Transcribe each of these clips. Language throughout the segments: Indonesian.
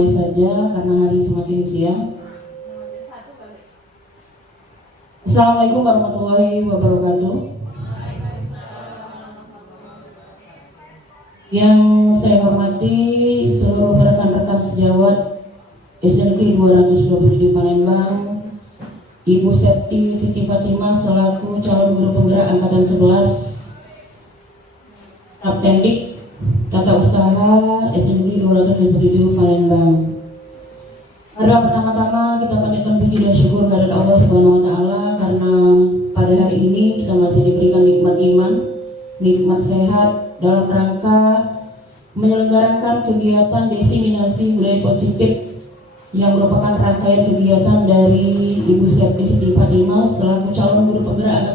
Saja karena hari semakin siang. Assalamualaikum warahmatullahi wabarakatuh. Yang saya hormati seluruh rekan-rekan sejawat SD Negeri 227 Palembang, Ibu Septi Siti Fatimah selaku calon guru penggerak angkatan 11, Aptendik Tata Usaha SD Negeri 227 Palembang. Adalah pertama-tama kita panjatkan puji dan syukur kepada Allah Subhanahu wa taala karena pada hari ini kita masih diberikan nikmat iman, nikmat sehat dalam rangka menyelenggarakan kegiatan diseminasi budaya positif yang merupakan rangkaian kegiatan dari Ibu Septi Siti Fatimah selaku calon guru penggerak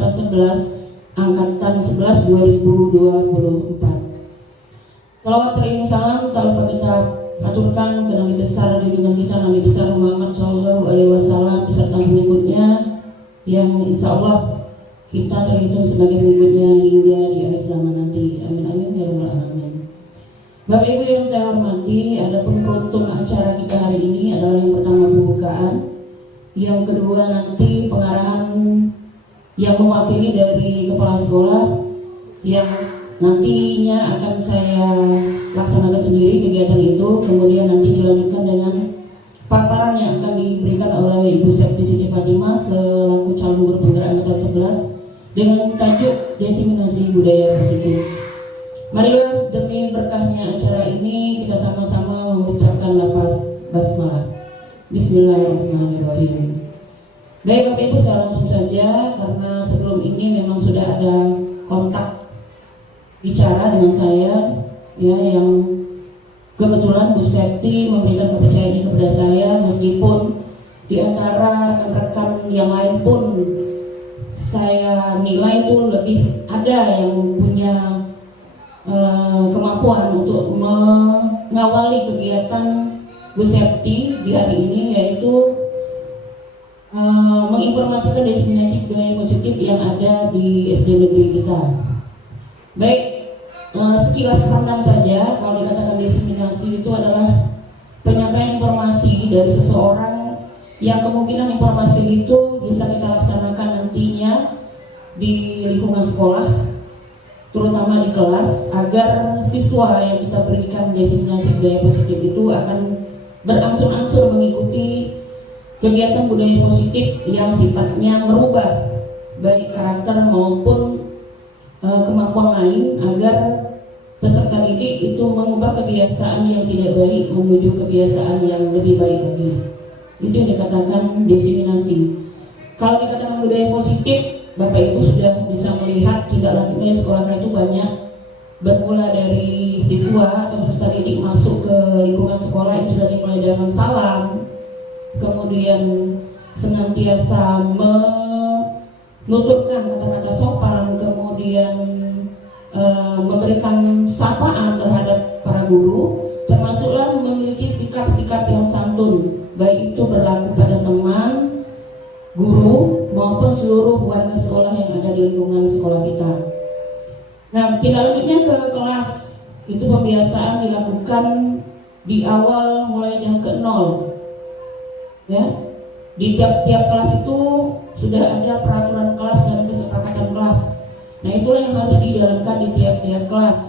angkatan 11 2024. Salawat teriring salam tak lupa kita aturkan ke Nabi besar junjungan kita Nabi besar Muhammad Shallallahu Alaihi Wasallam beserta pengikutnya yang insya Allah kita terhitung sebagai pengikutnya hingga di akhir zaman nanti. Amin amin ya rabbal alamin. Bapak Ibu yang saya hormati, adapun peruntung acara kita hari ini adalah yang pertama pembukaan, yang kedua nanti pengarahan yang mewakili dari kepala sekolah yang nantinya akan saya laksanakan sendiri kegiatan itu, kemudian nanti dilanjutkan dengan paparan yang akan diberikan oleh Ibu Septi Siti Fatimah selaku calon guru penggerak angkatan 11 dengan tajuk diseminasi budaya positif. Marilah demi berkahnya acara ini kita sama-sama mengucapkan lafaz basmalah. Bismillahirrahmanirrahim. Baik Bapak Ibu, saya langsung saja karena sebelum ini memang sudah ada kontak bicara dengan saya ya, yang kebetulan Bu Septi memberikan kepercayaan ini kepada saya, meskipun di antara rekan-rekan yang lain pun saya nilai itu lebih ada yang punya kemampuan untuk mengawali kegiatan Bu Septi di hari ini, yaitu menginformasikan diseminasi budaya positif yang ada di SD negeri kita. Baik, sekilas pandang saja, kalau dikatakan diseminasi itu adalah penyampaian informasi dari seseorang yang kemungkinan informasi itu bisa kita laksanakan nantinya di lingkungan sekolah, terutama di kelas, agar siswa yang kita berikan diseminasi budaya positif itu akan berangsur-angsur mengikuti kegiatan budaya positif yang sifatnya merubah baik karakter maupun kemampuan lain, agar peserta didik itu mengubah kebiasaan yang tidak baik menuju kebiasaan yang lebih baik lagi. Itu yang dikatakan diseminasi. Kalau dikatakan budaya positif, Bapak Ibu sudah bisa melihat tidak lanjutnya sekolah itu banyak bermula dari siswa atau peserta didik masuk ke lingkungan sekolah itu sudah dimulai dengan salam, kemudian senantiasa menuturkan kata-kata sopan, kemudian memberikan sapaan terhadap para guru, termasuklah memiliki sikap-sikap yang santun, baik itu berlaku pada teman, guru maupun seluruh warga sekolah yang ada di lingkungan sekolah kita. Nah, kita lanjutnya ke kelas. Itu pembiasaan dilakukan di awal mulai jam ke-0. Ya, di tiap-tiap kelas itu sudah ada peraturan kelas dan kesepakatan kelas. Nah, itulah yang harus dijalankan di tiap-tiap kelas.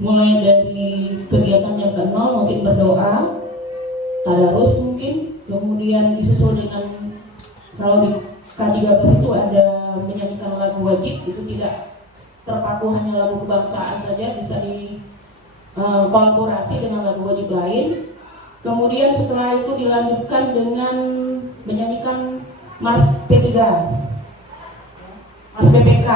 Mulai dari kegiatan jam ke-0 mungkin berdoa, tadarus mungkin, kemudian disusul dengan, kalau di K13 itu ada menyanyikan lagu wajib, itu tidak terpaku hanya lagu kebangsaan saja, bisa di kolaborasi dengan lagu wajib lain. Kemudian setelah itu dilanjutkan dengan menyanyikan Mars P3, Mars PPK.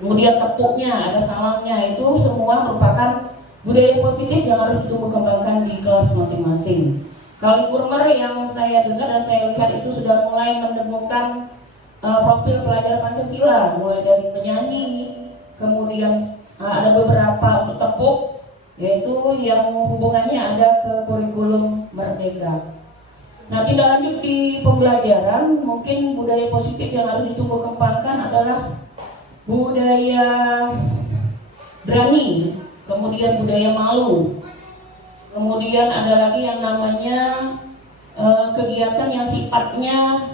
Kemudian tepuknya, ada salamnya, itu semua merupakan budaya positif yang harus ditumbuh kembangkan di kelas masing-masing. Kalau Ibu Rumar yang saya dengar dan saya lihat itu sudah mulai menemukan profil pelajar Pancasila, mulai dari penyanyi, kemudian ada beberapa untuk tepuk, yaitu yang hubungannya ada ke kurikulum Merdeka. Nah, tindak lanjut di pembelajaran, mungkin budaya positif yang harus ditumbuh kembangkan adalah budaya berani, kemudian budaya malu. Kemudian ada lagi yang namanya kegiatan yang sifatnya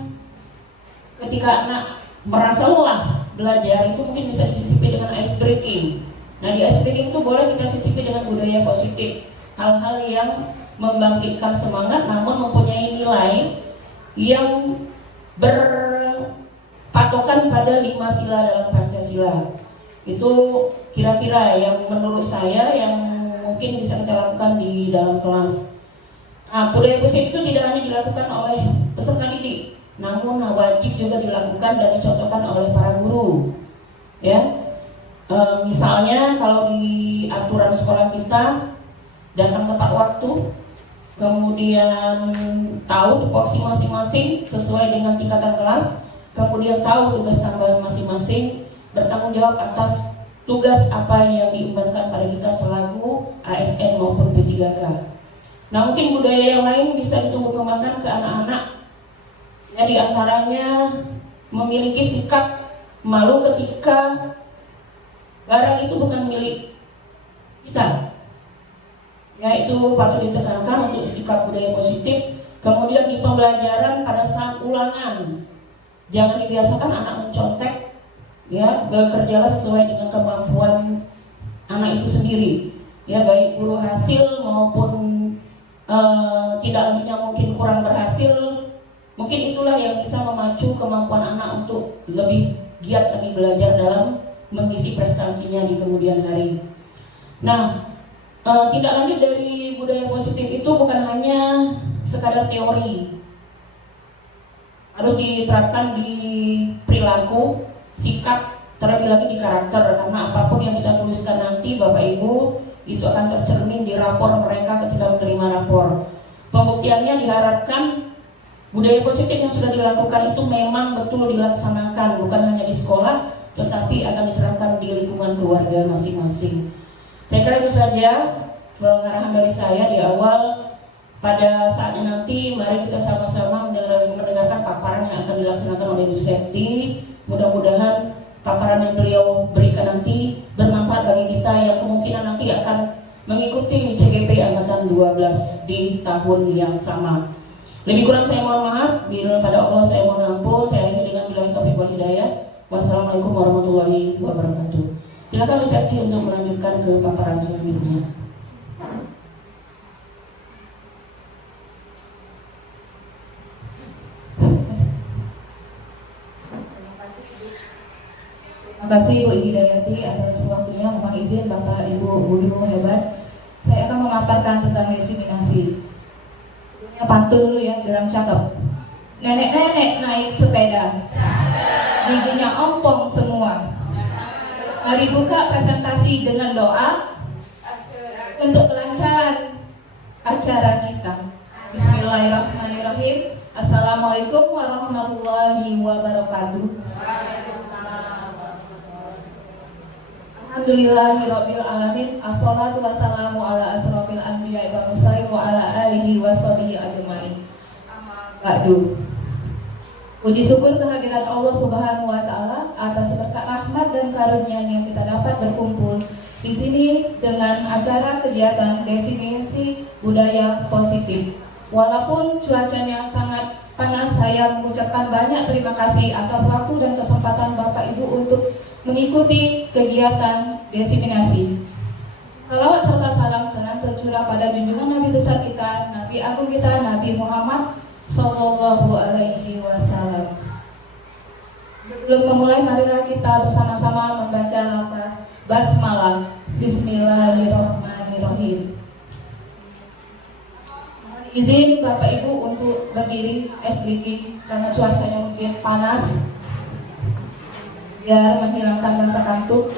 ketika anak merasa lelah belajar itu mungkin bisa disisipi dengan ice breaking. Nah, di ice breaking itu boleh kita sisipi dengan budaya positif, hal-hal yang membangkitkan semangat namun mempunyai nilai yang berpatokan pada 5 sila dalam Pancasila. Itu kira-kira yang menurut saya yang mungkin bisa kita lakukan di dalam kelas. Nah, budaya positif itu tidak hanya dilakukan oleh peserta didik, namun wajib juga dilakukan dan dicontohkan oleh para guru. Ya, misalnya kalau di aturan sekolah kita datang tepat waktu, kemudian tahu tupoksi masing-masing sesuai dengan tingkatan kelas, kemudian tahu tugas tambahan masing-masing, bertanggung jawab atas tugas apa yang diembankan pada kita selaku ASN maupun P3K. Nah, mungkin budaya yang lain bisa ditumbuh kembangkan ke anak-anak. Ya, di antaranya memiliki sikap malu ketika barang itu bukan milik kita. Ya, itu patut ditekankan untuk sikap budaya positif. Kemudian di pembelajaran pada saat ulangan, jangan dibiasakan anak mencontek. Ya, bekerjalah sesuai dengan kemampuan anak itu sendiri. Ya, baik guru hasil maupun tidak lanjutnya mungkin kurang berhasil, mungkin itulah yang bisa memacu kemampuan anak untuk lebih giat lagi belajar dalam mengisi prestasinya di kemudian hari. Nah, tidak lanjut dari budaya positif itu bukan hanya sekadar teori, harus diterapkan di perilaku, sikap, terlebih lagi di karakter, karena apapun yang kita tuliskan nanti Bapak Ibu itu akan tercermin di rapor mereka ketika menerima rapor. Pembuktiannya diharapkan budaya positif yang sudah dilakukan itu memang betul dilaksanakan, bukan hanya di sekolah, tetapi akan diterapkan di lingkungan keluarga masing-masing. Saya kira itu saja pengarahan dari saya di awal. Pada saatnya nanti mari kita sama-sama mendengarkan paparan yang akan dilaksanakan oleh Bu Septi. Mudah-mudahan paparan yang beliau berikan nanti bermanfaat bagi kita yang kemungkinan nanti akan mengikuti CGP Angkatan 12 di tahun yang sama. Lebih kurang saya mohon maaf, bila pada Allah saya mohon ampun. Saya ini dengan billahi taufiq wal hidayah. Wassalamualaikum warahmatullahi wabarakatuh. Silakan Bu Septi untuk melanjutkan ke paparan selanjutnya. Terima kasih Bu Hidayati atas waktunya. Mohon izin Bapak Ibu guru hebat, saya akan memaparkan tentang diseminasi. Sebelumnya pantun dulu ya, dalam cakep. Nenek-nenek naik sepeda, giginya ompong semua. Mari buka presentasi dengan doa untuk kelancaran acara kita. Bismillahirrahmanirrahim. Assalamualaikum warahmatullahi wabarakatuh. Alhamdulillahirabbil alamin. Assalatu wassalamu ala asrofil anbiya'i wa mursalin wa ala alihi wa sahbihi ajmain. Ba'du. Puji syukur kehadiran Allah Subhanahu wa taala atas berkat rahmat dan karunia-Nya kita dapat berkumpul di sini dengan acara kegiatan definisi budaya positif. Walaupun cuacanya sangat panas, saya mengucapkan banyak terima kasih atas waktu dan kesempatan Bapak Ibu untuk mengikuti kegiatan diseminasi. Salawat serta salam senantiasa tercurah pada junjungan Nabi besar kita, Nabi agung kita, Nabi Muhammad Sallallahu Alaihi Wasallam. Sebelum memulai, marilah kita bersama-sama membaca lafaz basmalah. Bismillahirrahmanirrahim. Mohon izin Bapak Ibu untuk berdiri SDG karena cuacanya mungkin panas, biar menghilangkan rasa kantuk.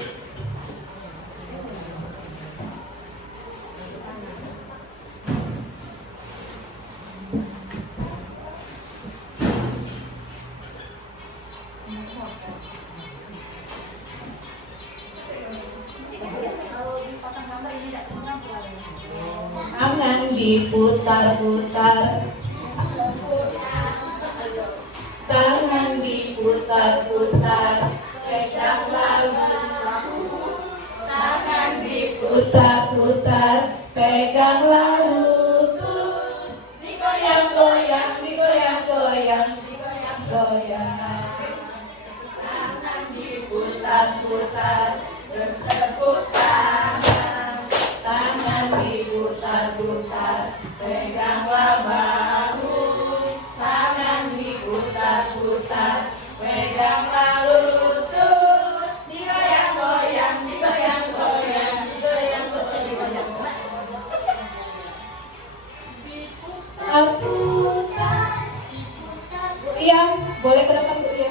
Tangan diputar-putar, tangan diputar-putar, pegang lalu. Tangan diputar-putar, pegang lalu. Bu Iya, boleh ke depan Bu Iya.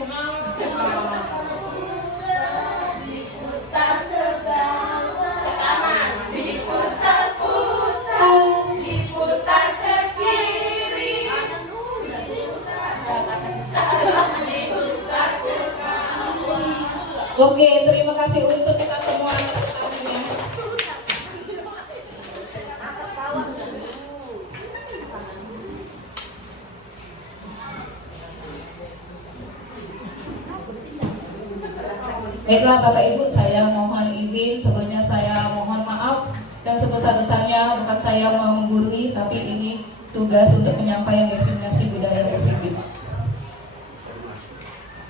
Oke, terima kasih untuk kita semua. Baiklah Bapak Ibu, saya mohon izin sebelumnya saya mohon maaf dan sebesar-besarnya bukan saya mau menggurui, tapi ini tugas untuk menyampaikan destinasi budaya positif.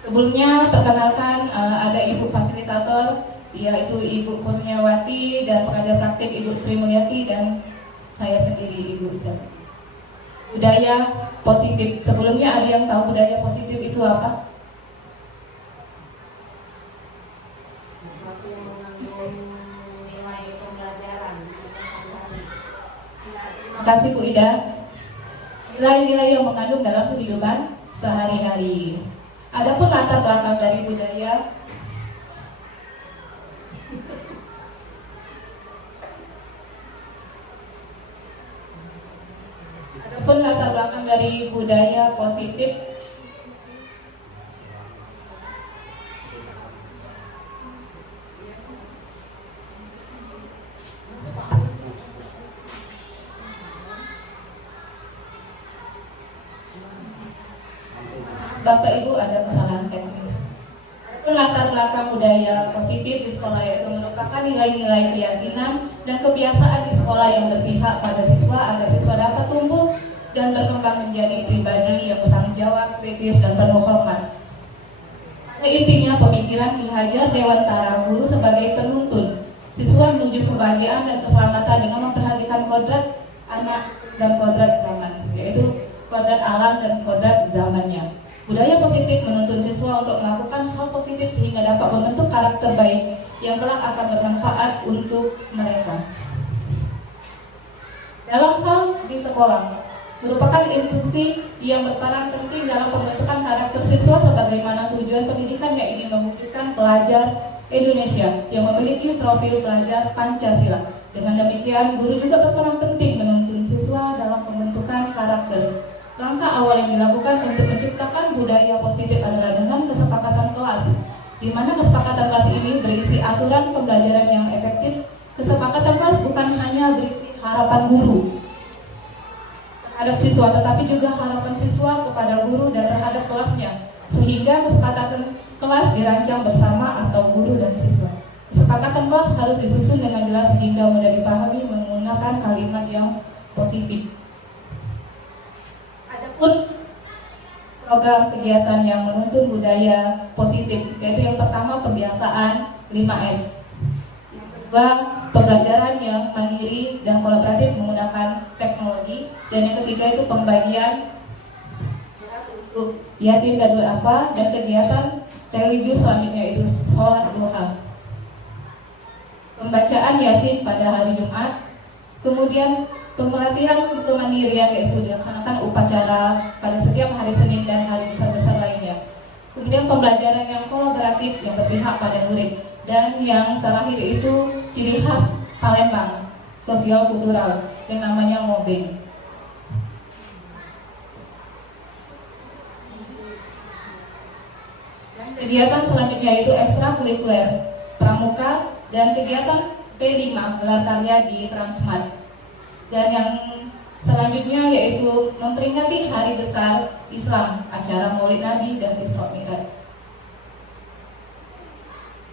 Sebelumnya perkenalkan ada Ibu Fasilitator, yaitu Ibu Kurniawati, dan pengajar praktik Ibu Sri Mulyati, dan saya sendiri Ibu Sri. Budaya positif. Sebelumnya ada yang tahu budaya positif itu apa? Sesuatu yang mengandung nilai pembelajaran. Terima kasih Bu Ida. Nilai-nilai yang mengandung dalam kehidupan sehari-hari. Adapun latar belakang dari budaya, positif. Bapak Ibu ada kesalahan teknis. Adapun latar belakang budaya positif di sekolah yaitu merupakan nilai-nilai keyakinan dan kebiasaan di sekolah yang berpihak pada siswa agar siswa dapat tumbuh dan berkembang menjadi pribadi yang bertanggung jawab, kritis, dan penuh hormat. Pada intinya pemikiran Ki Hajar Dewantara Guru sebagai penuntun siswa menuju kebahagiaan dan keselamatan dengan memperhatikan kodrat anak dan kodrat zaman, yaitu kodrat alam dan kodrat zamannya. Budaya positif menuntun siswa untuk melakukan hal positif sehingga dapat membentuk karakter baik yang kelak akan bermanfaat untuk mereka. Dalam hal di sekolah, merupakan institusi yang berperan penting dalam pembentukan karakter siswa sebagaimana tujuan pendidikan yang ingin mewujudkan pelajar Indonesia yang memiliki profil pelajar Pancasila. Dengan demikian, guru juga berperan penting menuntun siswa dalam pembentukan karakter. Langkah awal yang dilakukan untuk menciptakan budaya positif adalah dengan kesepakatan kelas, di mana kesepakatan kelas ini berisi aturan pembelajaran yang efektif. Kesepakatan kelas bukan hanya berisi harapan guru terhadap siswa, tetapi juga harapan siswa kepada guru dan terhadap kelasnya, sehingga kesepakatan kelas dirancang bersama atau guru dan siswa. Kesepakatan kelas harus disusun dengan jelas sehingga mudah dipahami menggunakan kalimat yang positif. Adapun program kegiatan yang menuntun budaya positif, yaitu yang pertama pembiasaan 5S, yang kedua pembelajaran yang mandiri dan kolaboratif menggunakan teknologi, dan yang ketiga itu pembagian untuk yatim dan duafa, dan kegiatan religius selanjutnya itu sholat duha, pembacaan yasin pada hari Jumat, kemudian pelatihan kemandirian yaitu dilaksanakan upacara pada setiap hari Senin dan hari besar-besar lainnya. Kemudian pembelajaran yang kolaboratif yang berpihak pada murid, dan yang terakhir itu ciri khas Palembang, sosial kultural yang namanya ngobeng. Dan kegiatan selanjutnya itu ekstrakurikuler, pramuka, dan kegiatan P5 gelar karya di Transmart. Dan yang selanjutnya yaitu memperingati Hari Besar Islam, acara Maulid Nabi dan Isra Mi'raj.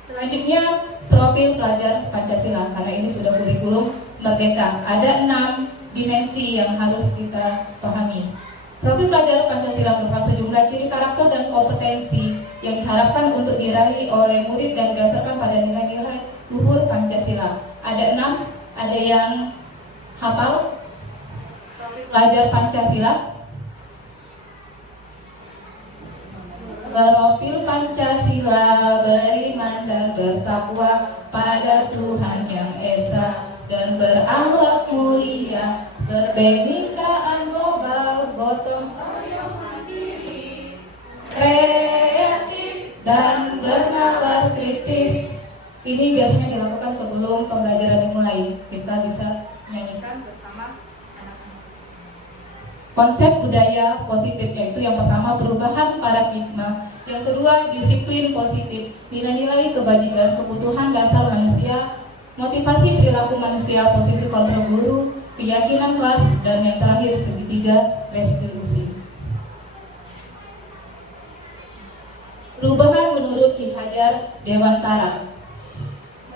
Selanjutnya profil pelajar Pancasila, karena ini sudah kurikulum merdeka. Ada 6 dimensi yang harus kita pahami. Profil pelajar Pancasila berupa sejumlah ciri karakter dan kompetensi yang diharapkan untuk diraih oleh murid dan didasarkan pada nilai-nilai luhur Pancasila. Ada 6, ada yang hafal profil pelajar Pancasila. Profil Pancasila beriman dan bertakwa pada Tuhan Yang Esa dan berakhlak mulia, berbhinneka global kreatif, dan bernalar kritis. Ini biasanya dilakukan sebelum pembelajaran dimulai. Kita bisa nyanyikan bersama anak-anak. Konsep budaya positif, yaitu yang pertama perubahan paradigma, yang kedua disiplin positif, nilai-nilai kebajikan, kebutuhan dasar manusia, motivasi perilaku manusia, posisi kontrol guru, keyakinan kelas, dan yang terakhir segitiga restitusi. Perubahan menurut Ki Hajar Dewantara,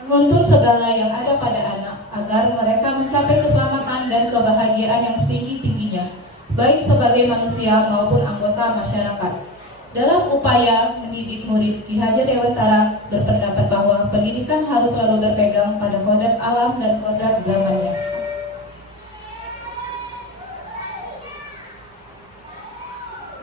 menuntun segala yang ada pada anak agar mereka mencapai keselamatan dan kebahagiaan yang setinggi-tingginya, baik sebagai manusia maupun anggota masyarakat. Dalam upaya mendidik murid, Ki Hajar Dewantara berpendapat bahwa pendidikan harus selalu berpegang pada kodrat alam dan kodrat zamannya.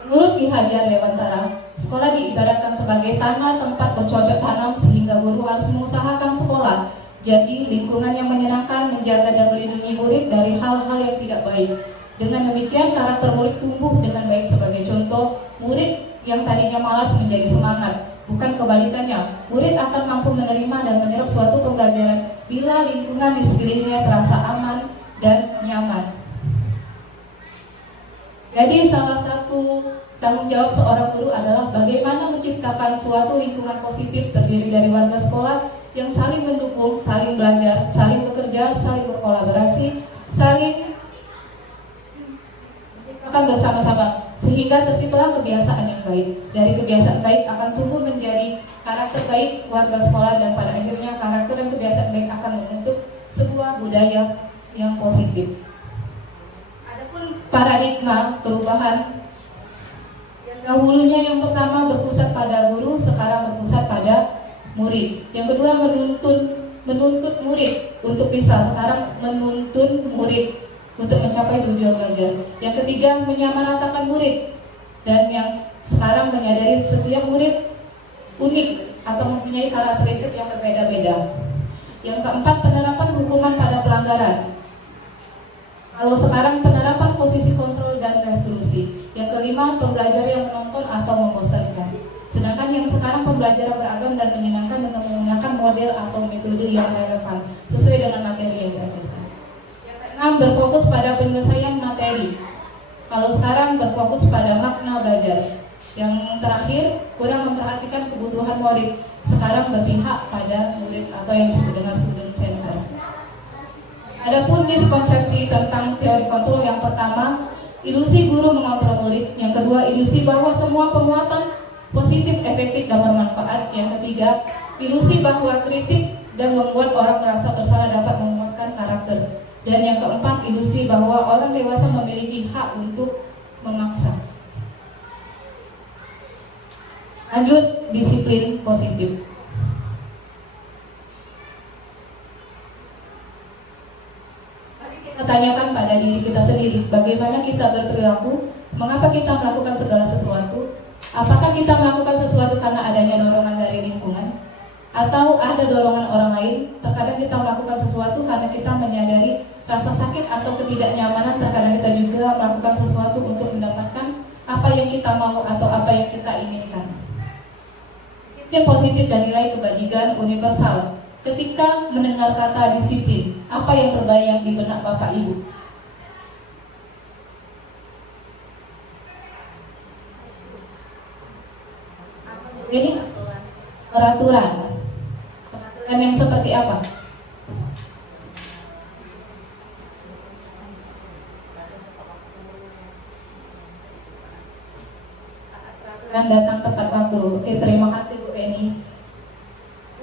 Menurut Ki Hajar Dewantara, sekolah diibaratkan sebagai tanah tempat bercocok tanam sehingga guru harus mengusahakan sekolah jadi lingkungan yang menyenangkan, menjaga dan melindungi murid dari hal-hal yang tidak baik. Dengan demikian karakter murid tumbuh dengan baik. Sebagai contoh, murid yang tadinya malas menjadi semangat, bukan kebalikannya. Murid akan mampu menerima dan menyerap suatu pembelajaran bila lingkungan di sekelilingnya terasa aman dan nyaman. Jadi salah satu tanggung jawab seorang guru adalah bagaimana menciptakan suatu lingkungan positif terdiri dari warga sekolah yang saling mendukung, saling belajar, saling bekerja, saling berkolaborasi, saling menciptakan bersama-sama sehingga terciptalah kebiasaan yang baik. Dari kebiasaan baik akan tumbuh menjadi karakter baik warga sekolah dan pada akhirnya karakter dan kebiasaan baik akan membentuk sebuah budaya yang positif. Adapun paradigma perubahan yang dahulunya yang pertama berpusat pada guru, sekarang berpusat pada murid. Yang kedua menuntut murid untuk bisa, sekarang menuntun murid untuk mencapai tujuan belajar. Yang ketiga menyamaratakan murid, dan yang sekarang menyadari setiap murid unik atau mempunyai karakteristik yang berbeda-beda. Yang keempat penerapan hukuman pada pelanggaran. Kalau sekarang penerapan posisi kontrol dan restitusi. Yang kelima pembelajaran yang menonton atau membosankan. Sedangkan yang sekarang pembelajaran beragam dan menyenangkan dengan menggunakan model atau metode yang relevan sesuai dengan materi yang diajarkan. Yang keenam berfokus pada penyelesaian materi. Kalau sekarang berfokus pada makna belajar. Yang terakhir kurang memperhatikan kebutuhan murid. Sekarang berpihak pada murid atau yang disebut dengan student center. Adapun miskonsepsi tentang teori kontrol, yang pertama ilusi guru mengontrol murid. Yang kedua ilusi bahwa semua penguatan positif, efektif, dan bermanfaat. Yang ketiga, ilusi bahwa kritik dan membuat orang merasa bersalah dapat menguatkan karakter. Dan yang keempat, ilusi bahwa orang dewasa memiliki hak untuk memaksa. Lanjut, disiplin positif. Mari kita tanyakan pada diri kita sendiri, bagaimana kita berperilaku, mengapa kita melakukan segala sesuatu. Apakah kita melakukan sesuatu karena adanya dorongan dari lingkungan? Atau ada dorongan orang lain? Terkadang kita melakukan sesuatu karena kita menyadari rasa sakit atau ketidaknyamanan. Terkadang kita juga melakukan sesuatu untuk mendapatkan apa yang kita mau atau apa yang kita inginkan. Disiplin positif dan nilai kebajikan universal. Ketika mendengar kata disiplin, apa yang terbayang di benak Bapak Ibu? Ini peraturan yang seperti apa? Peraturan datang tepat waktu. Oke, terima kasih Bu Penny.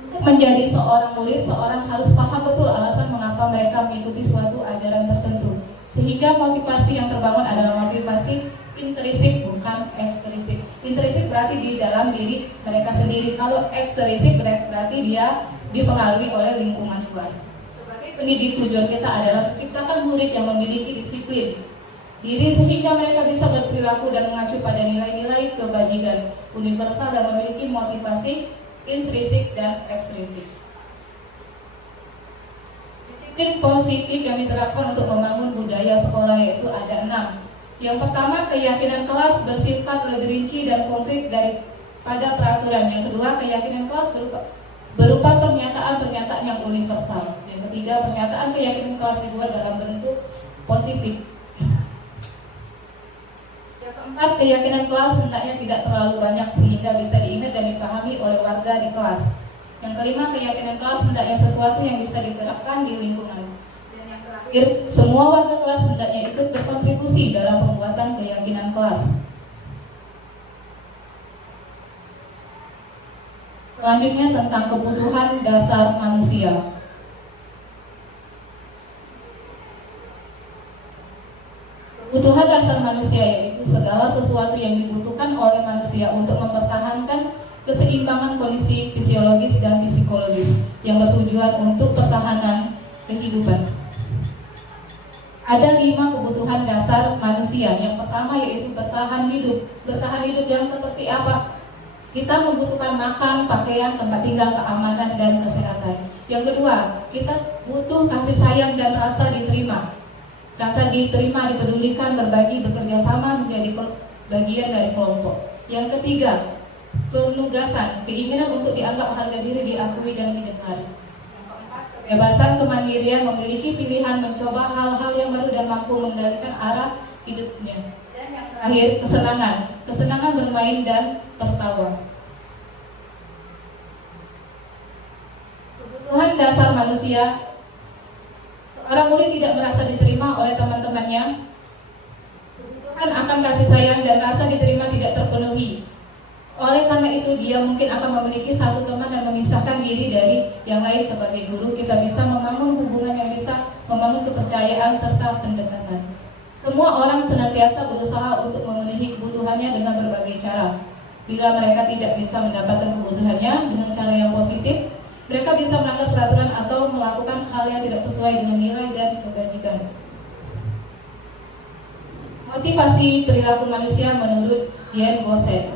Untuk menjadi seorang murid, seorang harus paham betul alasan mengapa mereka mengikuti suatu ajaran tertentu. Sehingga motivasi yang terbangun adalah motivasi intrinsik, bukan ekstrinsik. Intrinsik berarti di dalam diri mereka sendiri. Kalau ekstrinsik berarti dia dipengaruhi oleh lingkungan luar. Sebagai pendidik, tujuan kita adalah menciptakan murid yang memiliki disiplin diri sehingga mereka bisa berperilaku dan mengacu pada nilai-nilai kebajikan universal dan memiliki motivasi intrinsik dan ekstrinsik. Disiplin positif yang diterapkan untuk membangun budaya sekolah yaitu ada 6. Yang pertama, keyakinan kelas bersifat lebih rinci dan konkret daripada peraturan. Yang kedua, keyakinan kelas berupa pernyataan-pernyataan yang universal. Yang ketiga, pernyataan keyakinan kelas dibuat dalam bentuk positif. Yang keempat, keyakinan kelas hendaknya tidak terlalu banyak sehingga bisa diingat dan dipahami oleh warga di kelas. Yang kelima, keyakinan kelas hendaknya sesuatu yang bisa diterapkan di lingkungan. Dan yang terakhir, semua warga kelas hendaknya ikut berkontribusi dalam pembuatan keyakinan kelas. Selanjutnya tentang kebutuhan dasar manusia. Kebutuhan dasar manusia yaitu segala sesuatu yang dibutuhkan oleh manusia untuk mempertahankan keseimbangan kondisi fisiologis dan psikologis yang bertujuan untuk pertahanan kehidupan. Ada 5 kebutuhan dasar manusia. Yang pertama yaitu bertahan hidup. Bertahan hidup yang seperti apa? Kita membutuhkan makan, pakaian, tempat tinggal, keamanan, dan kesehatan. Yang kedua, kita butuh kasih sayang dan rasa diterima. Rasa diterima, dipedulikan, berbagi, bekerja sama, menjadi bagian dari kelompok. Yang ketiga, penugasan, keinginan untuk dianggap harga diri, diakui, dan didengar. Yang keempat, kebebasan, kemandirian, memiliki pilihan, mencoba hal-hal yang baru dan mampu mengendalikan arah hidupnya. Dan yang terakhir, kesenangan, kesenangan bermain dan tertawa. Kebutuhan dasar manusia. Seorang murid tidak merasa diterima oleh teman-temannya. Kebutuhan akan kasih sayang dan rasa diterima tidak terpenuhi. Oleh karena itu, dia mungkin akan memiliki satu teman dan memisahkan diri dari yang lain. Sebagai guru, kita bisa membangun hubungan yang bisa membangun kepercayaan serta pendekatan. Semua orang senantiasa berusaha untuk memenuhi kebutuhannya dengan berbagai cara. Bila mereka tidak bisa mendapatkan kebutuhannya dengan cara yang positif, mereka bisa melanggar peraturan atau melakukan hal yang tidak sesuai dengan nilai dan kebajikan. Motivasi perilaku manusia menurut Diane Gosset.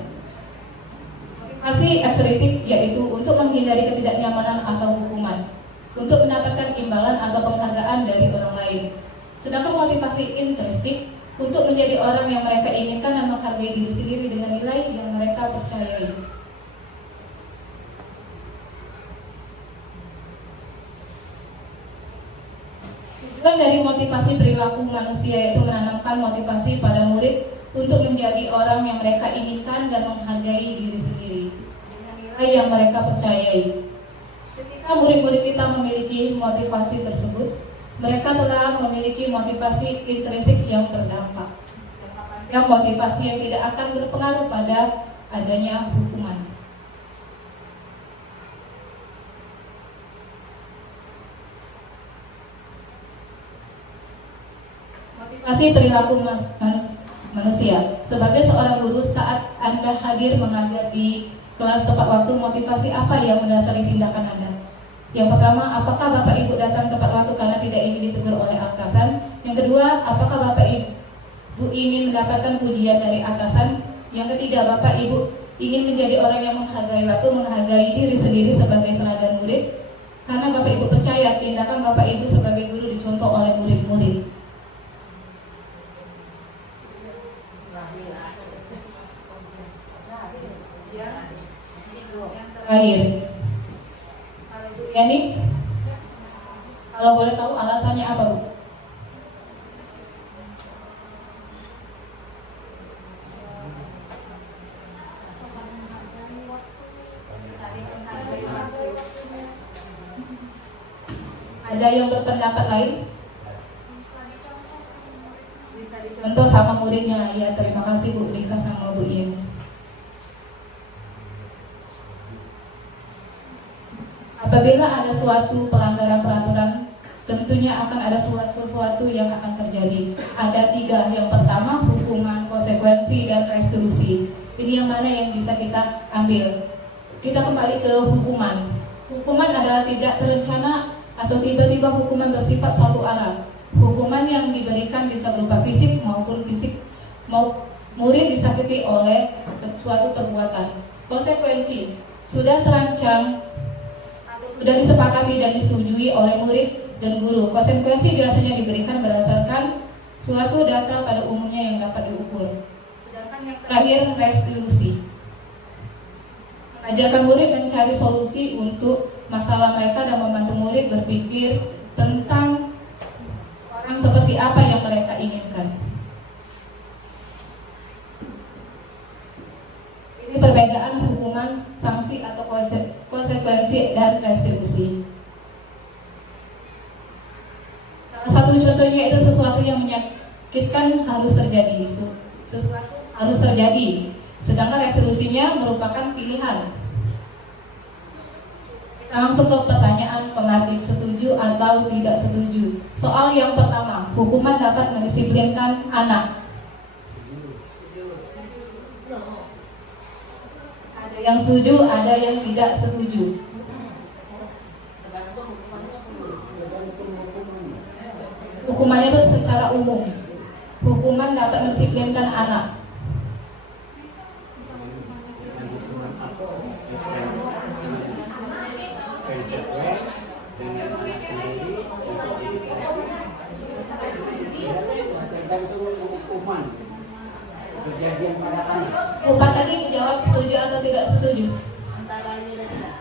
Motivasi ekstrinsik yaitu untuk menghindari ketidaknyamanan atau hukuman, untuk mendapatkan imbalan atau penghargaan dari orang lain. Sedangkan motivasi intrinsik untuk menjadi orang yang mereka inginkan dan menghargai diri sendiri dengan nilai yang mereka percayai. Tujuan dari motivasi perilaku manusia yaitu menanamkan motivasi pada murid untuk menjadi orang yang mereka inginkan dan menghargai diri sendiri dengan nilai yang mereka percayai. Ketika murid-murid kita memiliki motivasi tersebut, mereka telah memiliki motivasi intrinsik yang berdampak. Yang motivasi yang tidak akan berpengaruh pada adanya hukuman. Motivasi perilaku manusia. Sebagai seorang guru, saat Anda hadir mengajar di kelas tepat waktu, motivasi apa yang mendasari tindakan Anda? Yang pertama, apakah Bapak Ibu datang tepat waktu karena tidak ingin ditegur oleh atasan? Yang kedua, apakah Bapak Ibu ingin mendapatkan pujian dari atasan? Yang ketiga, Bapak Ibu ingin menjadi orang yang menghargai waktu, menghargai diri sendiri sebagai teladan murid? Karena Bapak Ibu percaya tindakan Bapak Ibu sebagai guru dicontoh oleh murid-murid. Yang terakhir, Yani, kalau boleh tahu alasannya apa, Bu? Ada yang berpendapat lain? Bisa dicontoh sama muridnya. Ya, terima kasih Bu Lika sama Bu Ian. Apabila ada suatu pelanggaran peraturan, tentunya akan ada sesuatu yang akan terjadi. Ada 3. Yang pertama, hukuman, konsekuensi, dan restitusi. Ini yang mana yang bisa kita ambil? Kita kembali ke hukuman. Hukuman adalah tidak terencana atau tiba-tiba hukuman bersifat satu arah. Hukuman yang diberikan bisa berupa fisik maupun murid disakiti oleh suatu perbuatan. Konsekuensi sudah terancam sudah disepakati dan disetujui oleh murid dan guru. Konsekuensi biasanya diberikan berdasarkan suatu data pada umumnya yang dapat Yang terakhir, restitusi. Mengajarkan murid mencari solusi untuk masalah mereka dan membantu murid berpikir tentang orang seperti apa yang mereka inginkan. Ini perbedaan hukuman, sanksi atau konsekuensi dan restitusi. Salah satu contohnya itu sesuatu yang menyakitkan harus terjadi, sesuatu harus terjadi, sedangkan restitusinya merupakan pilihan. Kita langsung ke pertanyaan pematih, setuju atau tidak setuju. Soal yang pertama, hukuman dapat mendisiplinkan anak. Ada yang setuju, ada yang tidak setuju. Hukumannya itu secara umum. Hukuman dapat mendisiplinkan anak. Tergantung hukuman kejadian pada anak. Bapak tadi menjawab setuju atau tidak setuju. Antara ini dan tidak.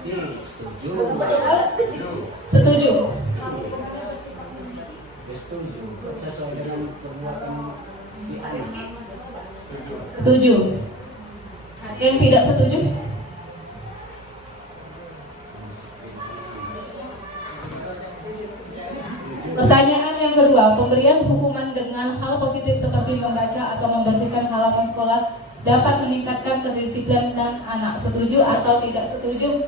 Jadi setuju. Setuju. Setuju. Sesuai dengan perbuatan si anak. Setuju. Ada yang tidak setuju? Pertanyaan yang kedua, pemberian hukuman dengan hal positif seperti membaca atau membersihkan halaman sekolah dapat meningkatkan kedisiplinan anak. Setuju atau tidak setuju?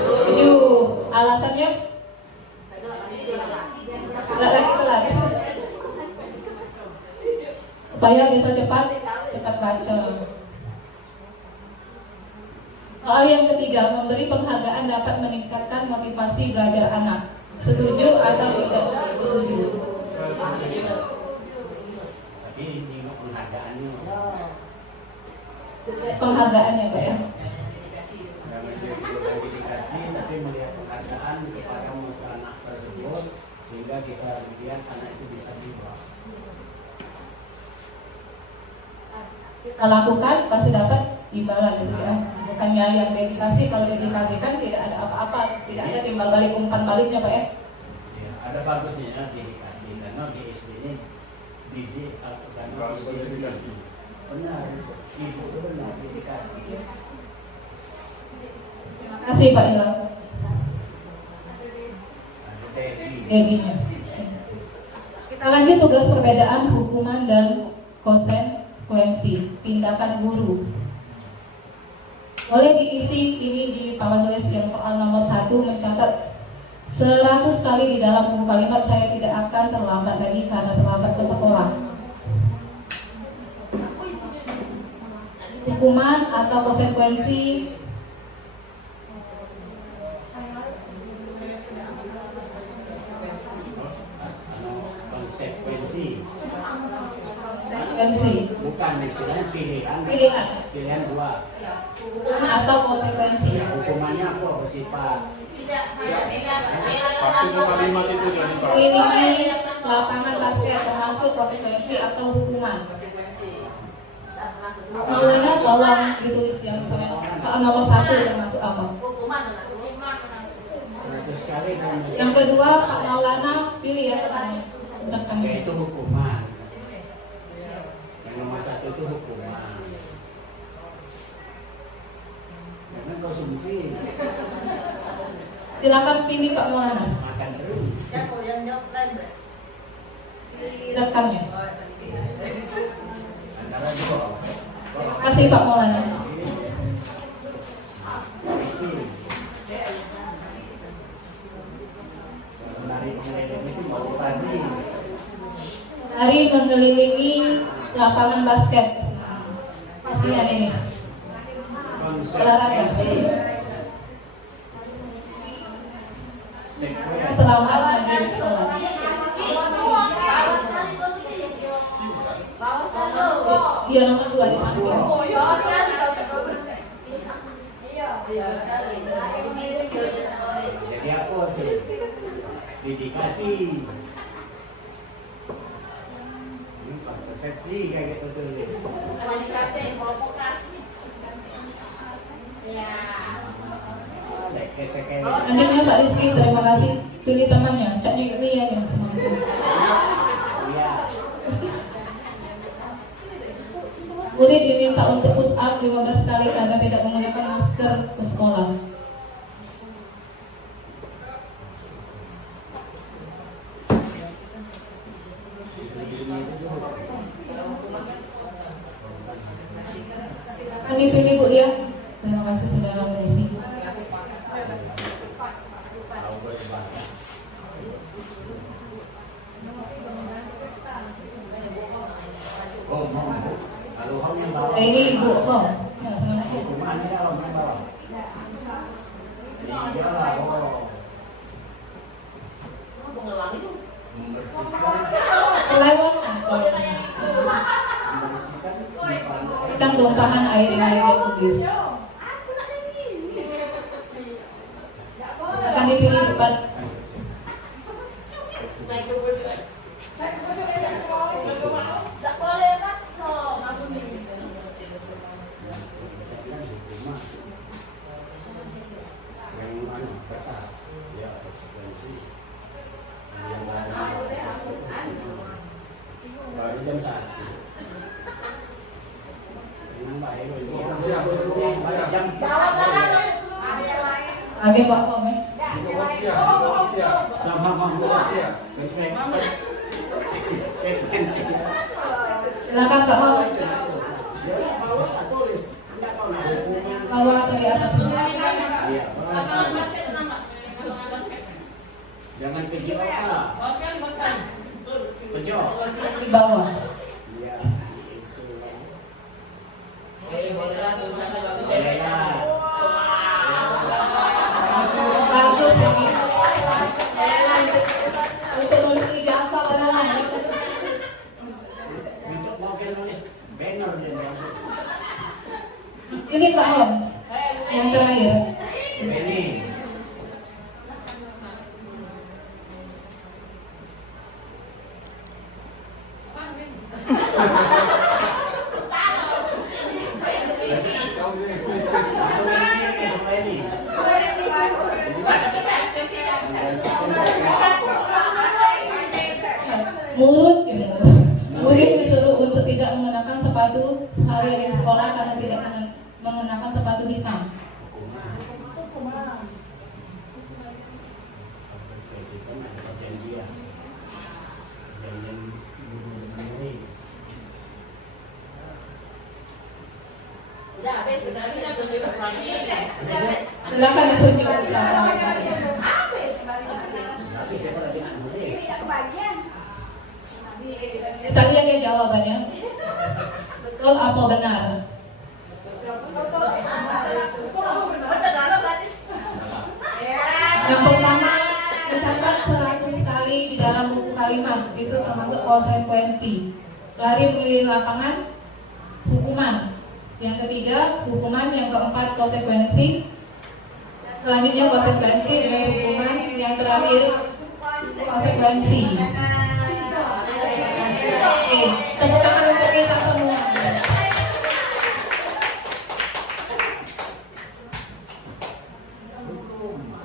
Setuju. Alasannya? Lagi. Supaya bisa cepat baca. Soal yang ketiga, memberi penghargaan dapat meningkatkan motivasi belajar anak. Setuju atau tidak setuju? Tapi ini penghargaannya. Penghargaannya Pak ya. Karena dia bukan dikasih, tapi melihat penghargaan kepada anak tersebut sehingga kita lihat anak itu bisa berubah. Kita lakukan pasti dapat imbalan gitu ya. Bukannya yang dedikasi, kalau dedikasikan tidak ada apa-apa, tidak ada timbal balik umpan baliknya Pak ya. Ya, ada bagusnya ya dedikasi karena di SD ini didik karena dedikasi. Benar, ibu itu benar dedikasi. Terima kasih Pak Ilham. Dedinya. Kita lanjut tugas perbedaan hukuman dan konsekuensi tindakan guru. Boleh diisi ini di papan tulis yang soal nomor 1, mencatat 100 kali di dalam buku kalimat saya tidak akan terlambat lagi karena terlambat ke sekolah. Hukuman atau konsekuensi. Konsekuensi. Bukan istilahnya pilihan. Pilihan dua. Hukuman atau konsekuensi. Hukumannya apa bersifat? Maksudnya kalimat itu jadi Pak. Ini lapangan basket termasuk konsekuensi atau hukuman. Maulana tolong ditulis yang soal nomor 1 termasuk apa? 100 kali dan Yang kedua Pak Maulana pilih ya rekannya. yaitu hukuman. Yang nomor 1 itu hukuman. Jangan konsumsi, Silakan pilih Pak Maulana. makan terus. Pilih rekannya. Antara dua. Terima kasih Pak Maulana. Hari mengelilingi lapangan basket. Pastinya ini. Olahraga. Terlambat lagi di sekolah. Iya nomor 2 di sana. Jadi apa tuh? dedikasi. Ini persepsi kayak gitu tulis. Kalau dikasih provokasi. Ya. Lanjutnya Pak Rizky, terima kasih. Pilih temannya, Cak Lia yang semangat. Iya. Murid diminta untuk push up 15 kali karena tidak menggunakan masker ke sekolah. Kami pilih Bu Lia. Terima kasih sudah mengisi. Oh, mau. Kalau kamu yang bawa. Ini Ibu Kom. Ya, terima kasih. Hukumannya kalau yang bawa. Iya lah, oh. Mengulang itu. Membersihkan. Kelewatan. Membersihkan. Kita tumpahan air yang kudus. Akan dipilih empat. Tak boleh paksa, aku nih. Yang mana kertas, ya konsekuensi. Yang lain baru jam 1. Dengan baik jam Lagi Pak Kom ya. sama mampu Silakan Kak Mam. tulis enggak tahu nah hukuman Bawah atau di atas? iya jangan kejo apa kejo Di bawah. iya itu Boleh lah. boleh lah Bagus ini. Untuk nulis ijazah pada lain. untuk mau nulis banner dia Ini Pak Om. Yang terakhir. ini Murid disuruh untuk tidak mengenakan sepatu sehari di sekolah karena tidak mengenakan sepatu hitam. Udah habis, udah habis. Silakan ditunjukkan sekarang. Kita lihat ya jawabannya. Betul atau benar? Yang pertama, mencatat 100 kali di dalam buku kalimat, itu termasuk konsekuensi. Lari keliling lapangan, hukuman. Yang ketiga, hukuman. Yang keempat, konsekuensi. Selanjutnya konsekuensi dengan hukuman. Yang terakhir, konsekuensi. Oke, tepuk tangan untuk kita semua.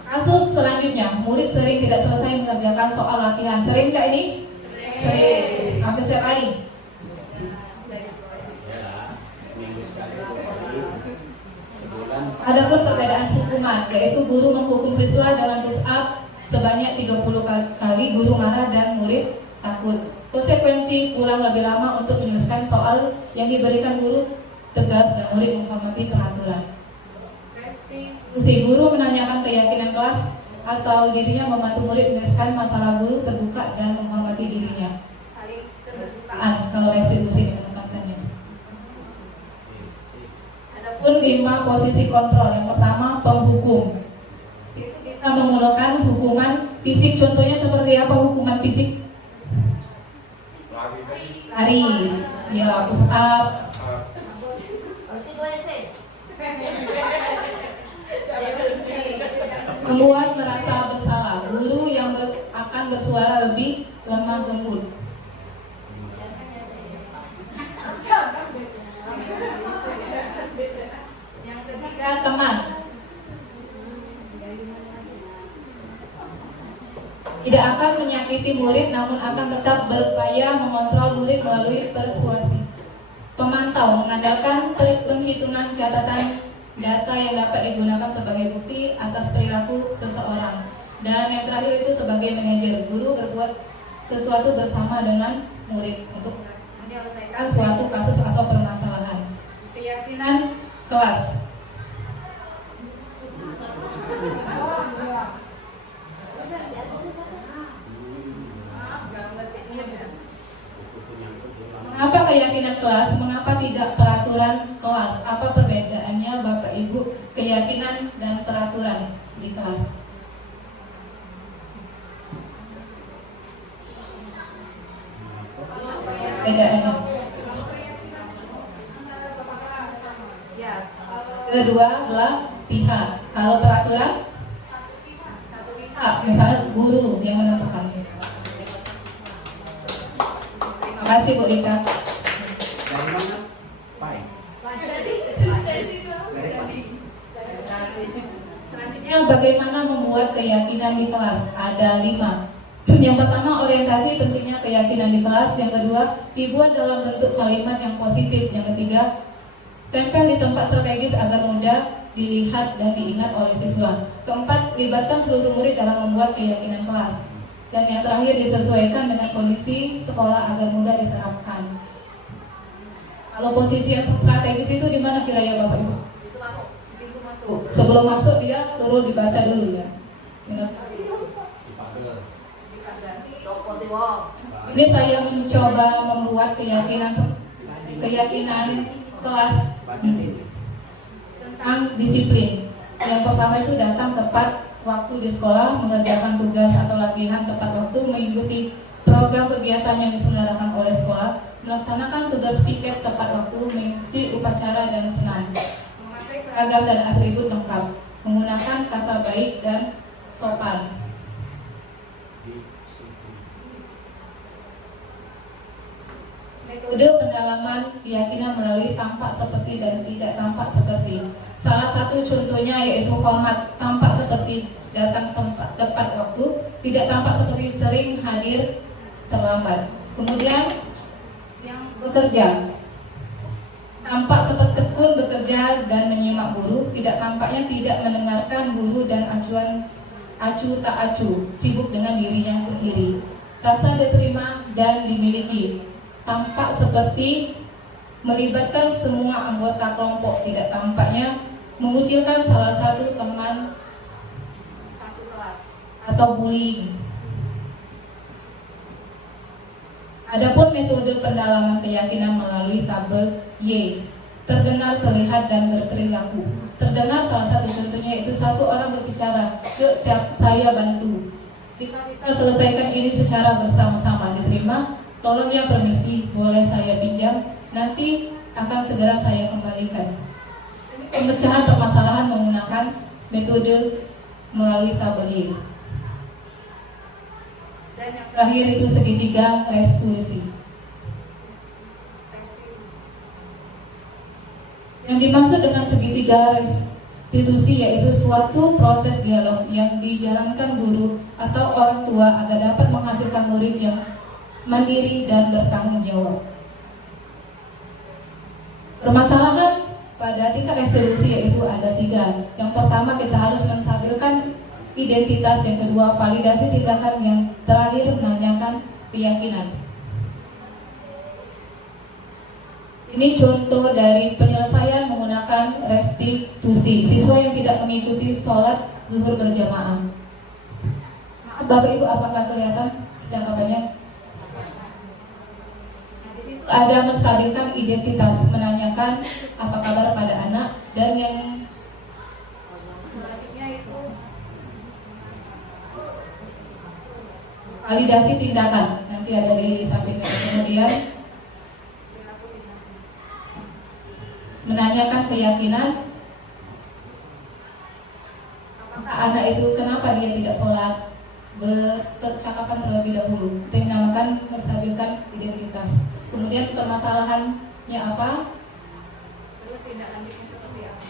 Kasus selanjutnya, murid sering tidak selesai mengerjakan soal latihan. Sering nggak ini? Sering. Hampir setiap hari. seminggu sekali sebulan Adapun perbedaan hukuman, yaitu guru menghukum siswa dalam push up sebanyak 30 kali, guru marah dan murid takut. Konsekuensi pulang lebih lama untuk menyelesaikan soal yang diberikan guru tegas dan murid menghormati peraturan. Si guru menanyakan keyakinan kelas atau dirinya membantu murid menyelesaikan masalah guru terbuka dan menghormati dirinya. Kalau restitusi menekankannya. Adapun 5 posisi kontrol. Yang pertama, penghukum. Itu bisa menggunakan hukuman fisik. Contohnya seperti apa hukuman fisik? Lari, ya push up. Membuat merasa bersalah. Guru yang akan bersuara lebih lemah lembut. Yang ketiga, teman. Tidak akan menyakiti murid, namun akan tetap berupaya mengontrol murid melalui persuasi. Pemantau mengandalkan penghitungan catatan data yang dapat digunakan sebagai bukti atas perilaku seseorang. Dan yang terakhir itu sebagai manajer, guru berbuat sesuatu bersama dengan murid untuk menyelesaikan suatu kasus atau permasalahan. Keyakinan kelas. Mengapa keyakinan kelas? Mengapa tidak peraturan kelas? Apa perbedaannya Bapak Ibu keyakinan dan peraturan di kelas? Bedanya. Kedua adalah pihak. Kalau peraturan satu pihak, misalnya guru yang menentukan. Terima kasih Bu Rika. Dari mana? Pai. Selanjutnya bagaimana membuat keyakinan di kelas? Ada 5. Yang pertama, orientasi pentingnya keyakinan di kelas. Yang kedua, dibuat dalam bentuk kalimat yang positif. Yang ketiga, tempel di tempat strategis agar mudah dilihat dan diingat oleh siswa. Keempat, libatkan seluruh murid dalam membuat keyakinan kelas. Dan yang terakhir, disesuaikan dengan kondisi sekolah agar mudah diterapkan. Kalau posisi yang strategis itu di mana kira-kira Bapak Ibu? Pintu masuk. Sebelum masuk dia suruh dibaca dulu ya. Ini saya mencoba membuat keyakinan kelas tentang disiplin. Yang pertama itu datang tepat waktu di sekolah, mengerjakan tugas atau latihan tepat waktu, mengikuti program kegiatan yang diselenggarakan oleh sekolah, melaksanakan tugas piket tepat waktu, mengikuti upacara dan senam, memakai seragam dan atribut lengkap, menggunakan kata baik dan sopan. Metode pendalaman keyakinan melalui tampak seperti dan tidak tampak seperti. Salah satu contohnya yaitu format tampak seperti datang tepat waktu, tidak tampak seperti sering hadir terlambat. Kemudian yang bekerja, tampak seperti tekun bekerja dan menyimak guru, tidak tampaknya tidak mendengarkan guru dan acu tak acu, sibuk dengan dirinya sendiri. Rasa diterima dan dimiliki, tampak seperti melibatkan semua anggota kelompok, tidak tampaknya mengucilkan salah satu teman satu kelas atau bullying. Adapun metode pendalaman keyakinan melalui tabel Y, terdengar, terlihat, dan berperilaku. Terdengar salah satu contohnya yaitu satu orang berbicara, "Yuk saya bantu. Kita bisa selesaikan ini secara bersama-sama." Diterima, "Tolong ya permisi, boleh saya pinjam? Nanti akan segera saya kembalikan." Pemecahan permasalahan menggunakan metode melalui tabel Y. Dan yang terakhir itu segitiga restitusi. Yang dimaksud dengan segitiga restitusi yaitu suatu proses dialog yang dijalankan guru atau orang tua agar dapat menghasilkan murid yang mandiri dan bertanggung jawab. Permasalahan pada tingkat restitusi yaitu ada 3. Yang pertama, kita harus menstabilkan identitas. Yang kedua, validasi tindakan. Yang terakhir, menanyakan keyakinan. Ini contoh dari penyelesaian menggunakan restitusi. Siswa yang tidak mengikuti sholat zuhur berjamaah. Bapak Ibu, apakah kelihatan cakapannya? Ada menstabilkan identitas, menanyakan apa kabar pada anak, dan yang selanjutnya itu validasi tindakan. Nanti ada di samping. Kemudian menanyakan keyakinan, apakah anak itu kenapa dia tidak sholat, berpercakapan terlebih dahulu. Kita yang dinamakan menstabilkan identitas. Kemudian permasalahannya apa? Terus tindak lanjutnya seperti apa?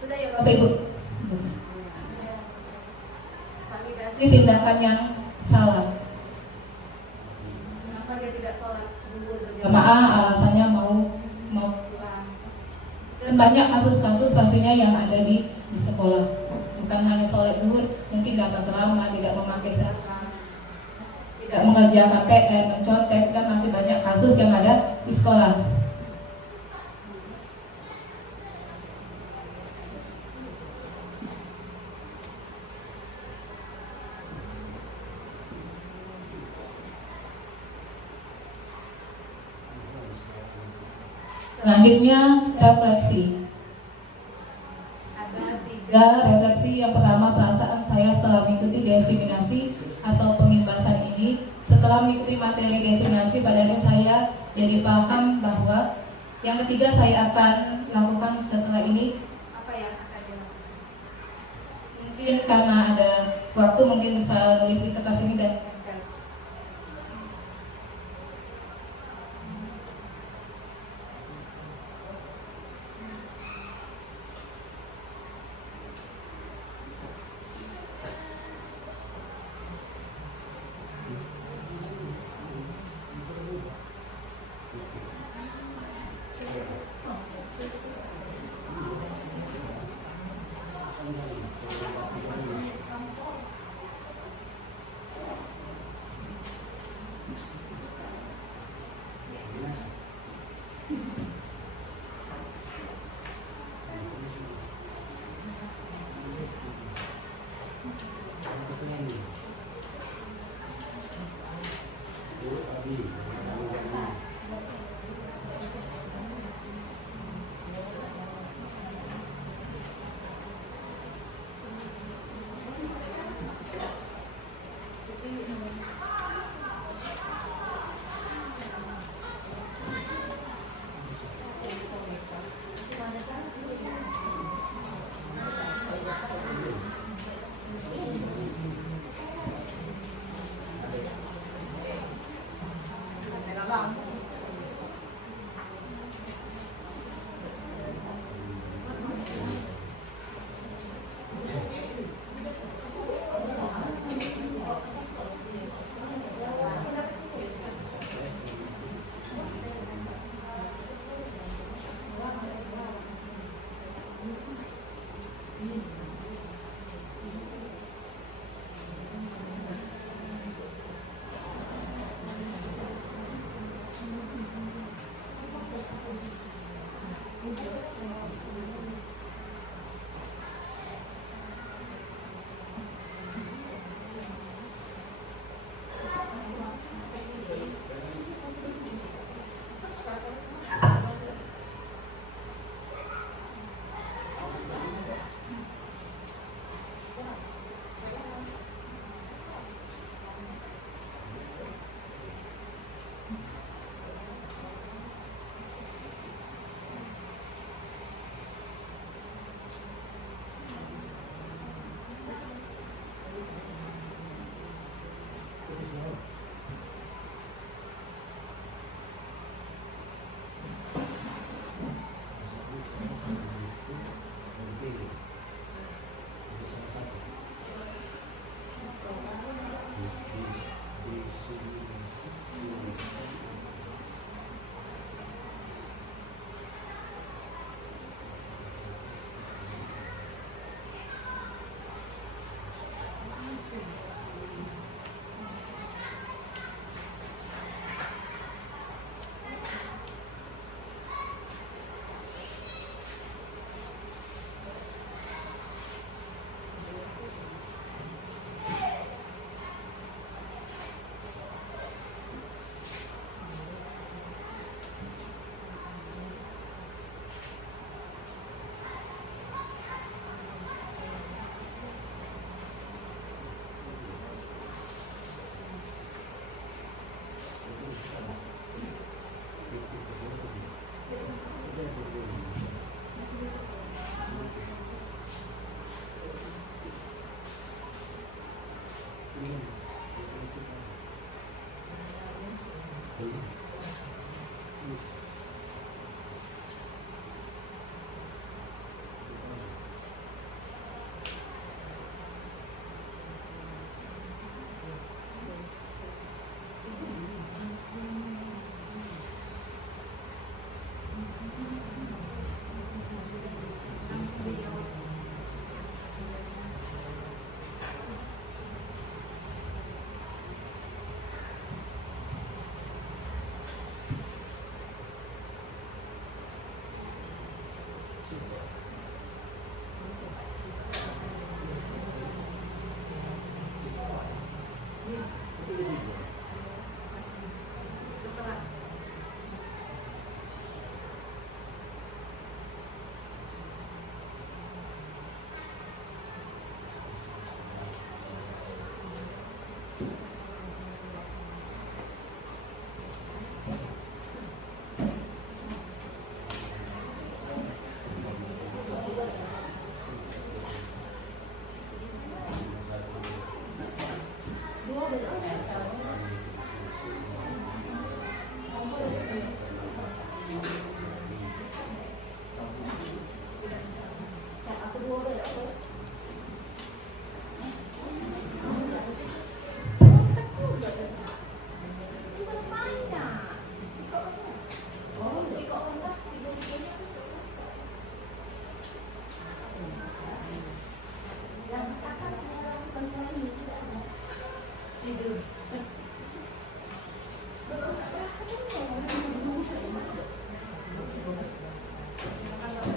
Sudah ya Bapak Ibu. Validasi tindakan yang salah. Kenapa dia tidak sholat zuhur Jamaah alasannya mau pulang. Dan banyak kasus-kasus pastinya yang ada di sekolah. Bukan hanya sholat zuhur, mungkin datang terlambat, tidak memakai seragam, tidak mengerjakan PR, mencontek, dan masih banyak kasus yang ada di sekolah. Selanjutnya refleksi. Ada 3 refleksi. Yang pertama, perasaan saya setelah mengikuti diseminasi atau pemimbasan ini. Setelah mengikuti materi diseminasi, pada akhirnya saya jadi paham bahwa yang ketiga saya akan lakukan setelah ini. Apa yang akan dilakukan? Mungkin karena ada waktu, mungkin bisa nulis di kertas ini dan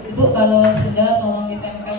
Ibu kalau sudah tolong ditempel.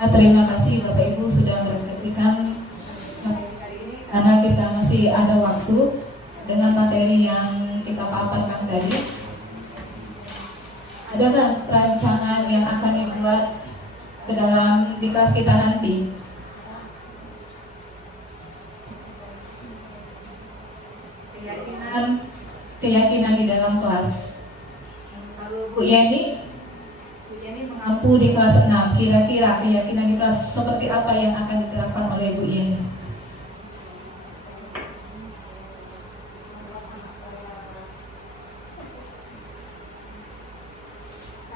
Terima kasih Bapak Ibu sudah merefleksikan materi kali ini karena kita masih ada waktu dengan materi yang kita paparkan tadi. Adakah rancangan yang akan dibuat ke dalam di kelas kita nanti? Keyakinan di dalam kelas. Kalau Bu Yeni mengampu di kelas 6, kira-kira keyakinan di kelas seperti apa yang akan diterapkan oleh Bu Yeni?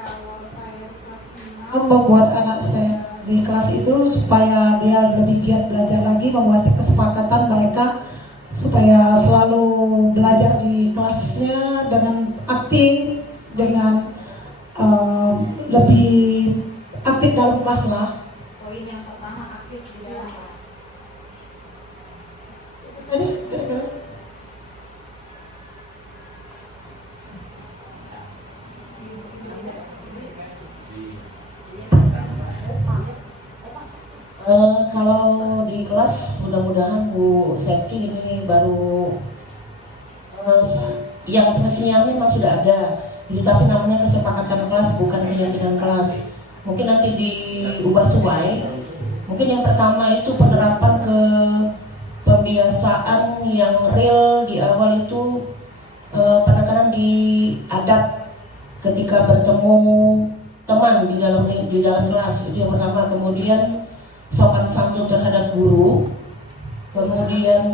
Kalau saya kelas 6 membuat anak saya di kelas itu supaya dia lebih giat belajar lagi, membuat kesepakatan mereka supaya selalu belajar di kelasnya dengan aktif, dengan lebih aktif dalam kelas lah. poin yang pertama aktif di dalam kelas. Tadi Kalau di kelas mudah-mudahan Bu Septi ini baru yang semestinya memang sudah ada, tapi namanya kesepakatan kelas bukan keyakinan kelas. Mungkin nanti diubah sesuai. Mungkin yang pertama itu penerapan ke pembiasaan yang real di awal itu, penekanan di adab ketika bertemu teman di dalam kelas, itu yang pertama. Kemudian sopan santun terhadap guru, kemudian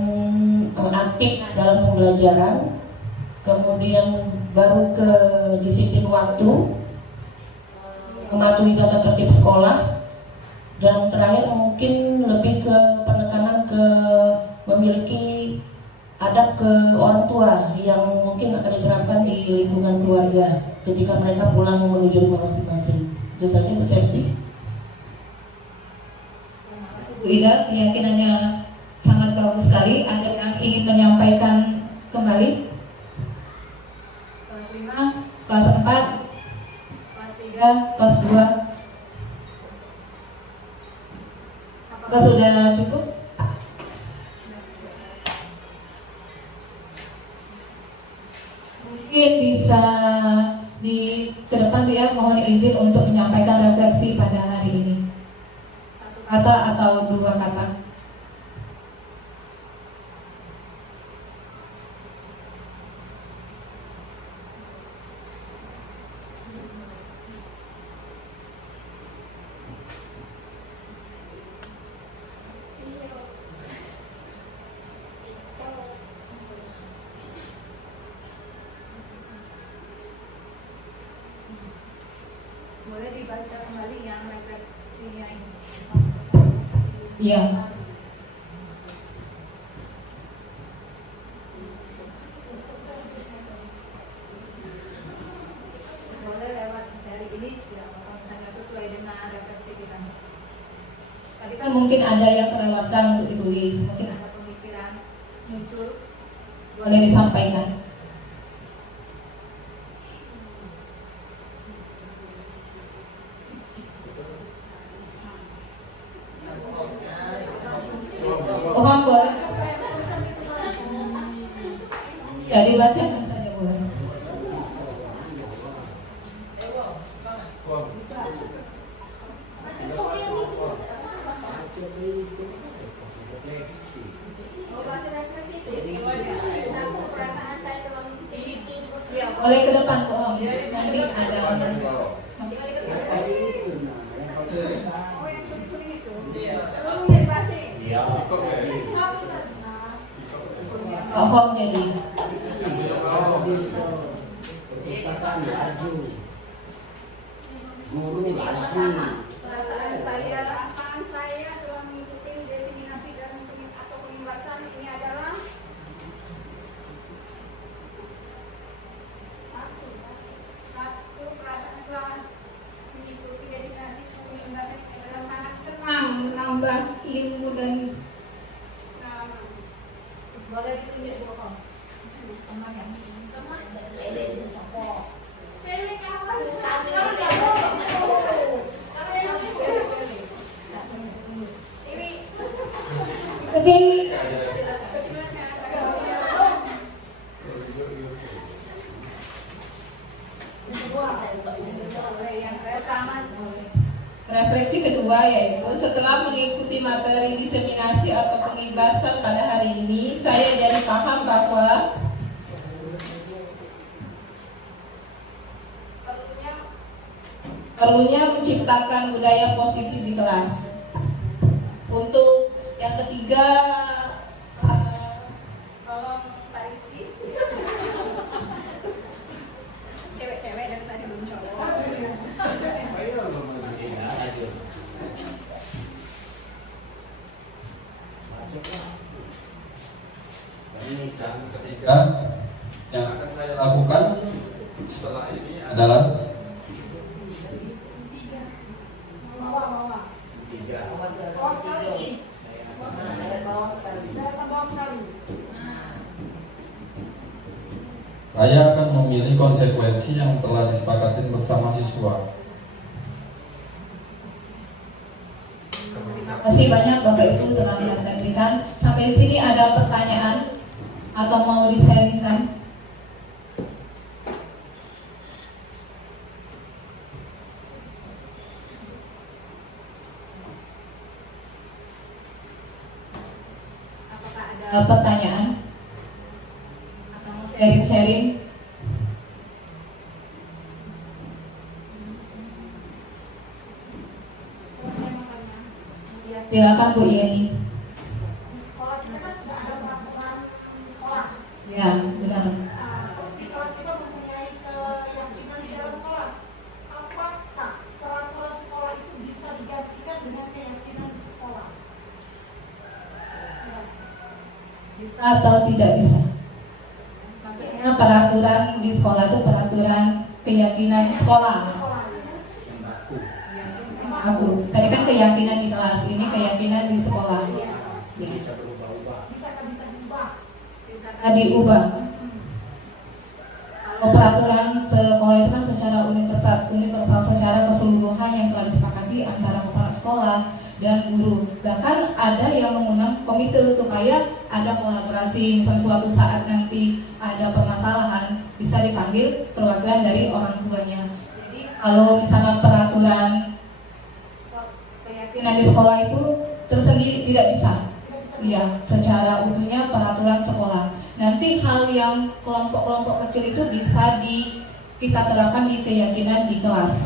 aktif dalam pembelajaran, kemudian baru ke disiplin waktu, mematuhi tata tertib sekolah, dan terakhir mungkin lebih ke penekanan ke memiliki adab ke orang tua yang mungkin akan diterapkan di lingkungan keluarga ketika mereka pulang menuju rumah masing-masing. Itu saja Bu Septi. Bu Ida, keyakinannya sangat bagus sekali. Ada yang ingin menyampaikan kembali? Kelas 5, kelas 4, kelas 3, kelas 2. Apakah sudah cukup? Mungkin bisa ke depan dia mohon izin untuk menyampaikan refleksi pada hari ini. Satu kata atau dua kata. Boleh dibaca kembali yang refleksinya ini. Iya. Boleh lewat dari ini ya, kalau misalnya sesuai dengan refleksi kita. Tadi kan mungkin ada yang terlewatkan untuk ditulis. Mungkin Ada pemikiran muncul. boleh disampaikan. Paham boleh? Ya dibacakan saja boleh. Refleksi. Oh, baca refleksi itu. Satu perasaan saya telah mengikuti Ya boleh ke depan Om. Nanti ada. Refleksi itu nah, yang kalau tulisan. Oh, yang tulis itu. Seluruhnya dibaca. Iya. Om jadi. Bisa perpustakaan laju. Guru laju. Perasaan saya telah mengikuti desiminasi dan atau pembahasan ini adalah satu perasaan telah mengikuti desiminasi dan pembahasan ini adalah sangat senang menambah ilmu dan boleh ditunjuk dulu teman yang teman dari support. setelah mengikuti materi diseminasi atau pengibasan pada hari ini, saya jadi paham bahwa perlunya menciptakan budaya positif di kelas. Untuk yang ketiga, tolong Pak Rizky. Cewek-cewek dan tadi belum cowok. Dan ketiga yang akan saya lakukan setelah ini adalah saya akan memilih konsekuensi yang telah disepakati bersama siswa. Terima kasih banyak Bapak Ibu telah menyaksikan. Sampai di sini ada pertanyaan atau mau di-sharingkan? Apakah ada pertanyaan atau mau sharing-sharing? Silakan Bu Yeni. Di sekolah kita kan sudah ada peraturan di sekolah. Ya, benar. Terus di kelas kita mempunyai keyakinan di dalam kelas. Apakah peraturan sekolah itu bisa digantikan dengan keyakinan di sekolah? Bisa atau tidak bisa? Maksudnya peraturan di sekolah itu peraturan keyakinan sekolah. Aku tadi kan keyakinan di kelas, ini keyakinan di sekolah. Ya. Bisa berubah-ubah. Bisa diubah. Bisa diubah. Kalau peraturan sekolah itu kan secara universal secara keseluruhan yang telah disepakati antara kepala sekolah dan guru. Bahkan ada yang mengundang komite supaya ada kolaborasi. Misalnya suatu saat nanti ada permasalahan bisa dipanggil perwakilan dari orang tuanya. Jadi kalau misalnya peraturan keyakinan di sekolah itu tersendiri tidak bisa. Ya, secara utuhnya peraturan sekolah. Nanti hal yang kelompok-kelompok kecil itu bisa kita terapkan di keyakinan di kelas.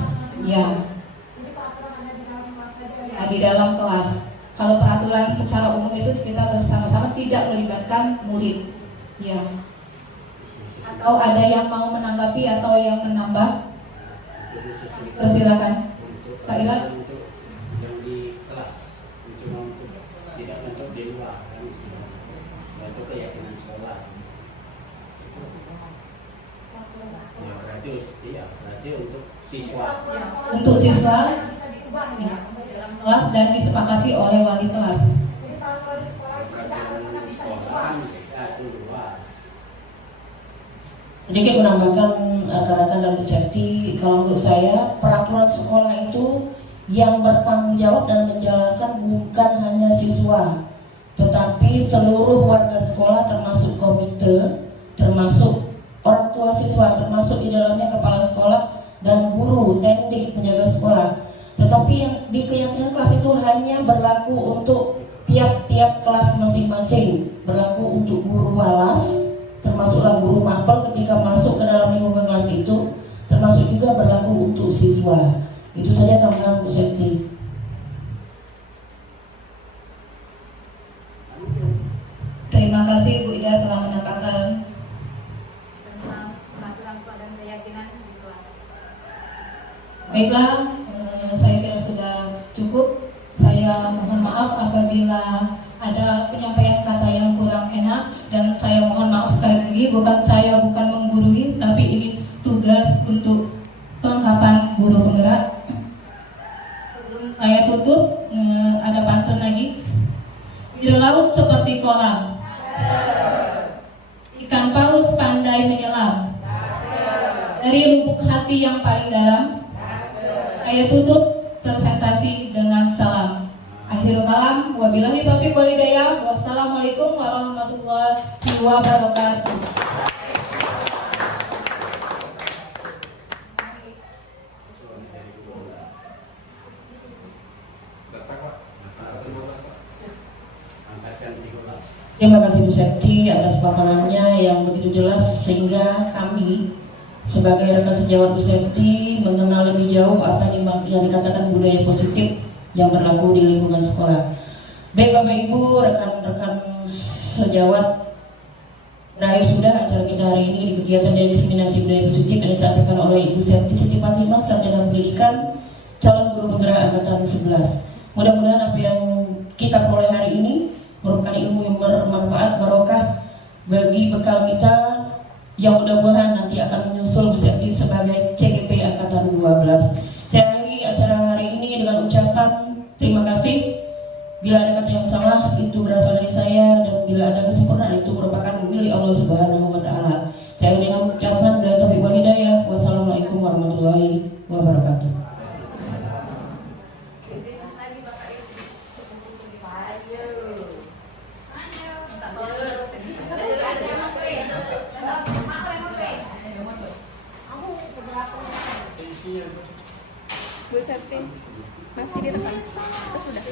Ya. Jadi peraturan ada di dalam kelas saja. Ya, di dalam kelas. Kalau peraturan secara umum itu kita bersama-sama tidak melibatkan murid. Ya. Atau ada yang mau menanggapi atau yang menambah? Persilakan. Pak Ilham. Yang di kelas, cuma untuk tidak untuk di luar kan istilahnya. Untuk keyakinan sekolah. Ya berarti untuk siswa. Untuk siswa Bisa diubah ya, ya. dalam kelas dan disepakati oleh wali kelas. Jadi peraturan di sekolah itu tidak akan pernah bisa diubah. Itu luas. Sedikit menambahkan rekan-rekan dan Bu Septi, kalau menurut saya peraturan sekolah itu yang bertanggung jawab dan menjalankan bukan hanya siswa, tetapi seluruh warga sekolah termasuk komite, termasuk orang tua siswa, termasuk di dalamnya kepala sekolah dan guru, teknik, penjaga sekolah. Tetapi yang di keyakinan kelas itu hanya berlaku untuk tiap-tiap kelas masing-masing, berlaku untuk guru walas, termasuklah guru mapel ketika masuk ke dalam lingkungan kelas itu, termasuk juga berlaku untuk siswa. Itu saja tambahan Bu Septi. Terima kasih Bu Ida telah menambahkan. Tentang peraturan sekolah dan keyakinan di kelas. Baiklah, saya kira sudah cukup. Saya mohon maaf apabila ada penyampaian kata yang kurang enak, dan saya mohon maaf sekali lagi, saya bukan menggurui, tapi ini tugas untuk kelengkapan guru penggerak. Sebelum saya tutup, ada pantun lagi. Biru laut seperti kolam, ikan paus pandai menyelam, dari lubuk hati yang paling dalam. Saya tutup presentasi dengan salam. Akhirul kalam, wabillahi taufiq wal hidayah. Wassalamualaikum warahmatullahi wabarakatuh. Datang Pak. Terima kasih Bu Septi atas paparannya yang begitu jelas sehingga kami sebagai rekan sejawat Bu Septi mengenal lebih jauh apa yang dikatakan budaya positif yang berlaku di lingkungan sekolah. Baik Bapak Ibu, rekan-rekan sejawat, berakhir sudah acara kita hari ini di kegiatan diseminasi budaya positif yang disampaikan oleh Ibu Septi Siti Fatimah, Sarjana Pendidikan, calon guru penggerak angkatan 11. Mudah-mudahan apa yang kita peroleh hari ini merupakan ilmu yang bermanfaat, barokah bagi bekal kita yang mudah-mudahan nanti akan menyusul Bu Septi sebagai CGP angkatan 12. Saya akhiri acara hari ini dengan ucapan terima kasih. Bila ada kata yang salah itu berasal dari saya, dan bila ada kesempurnaan itu merupakan milik Allah Subhanahu wa taala. Saya dengan ucapan dari taufiq wal hidayah. Wassalamualaikum warahmatullahi wabarakatuh. Bu Septi masih direkam? Atau sudah?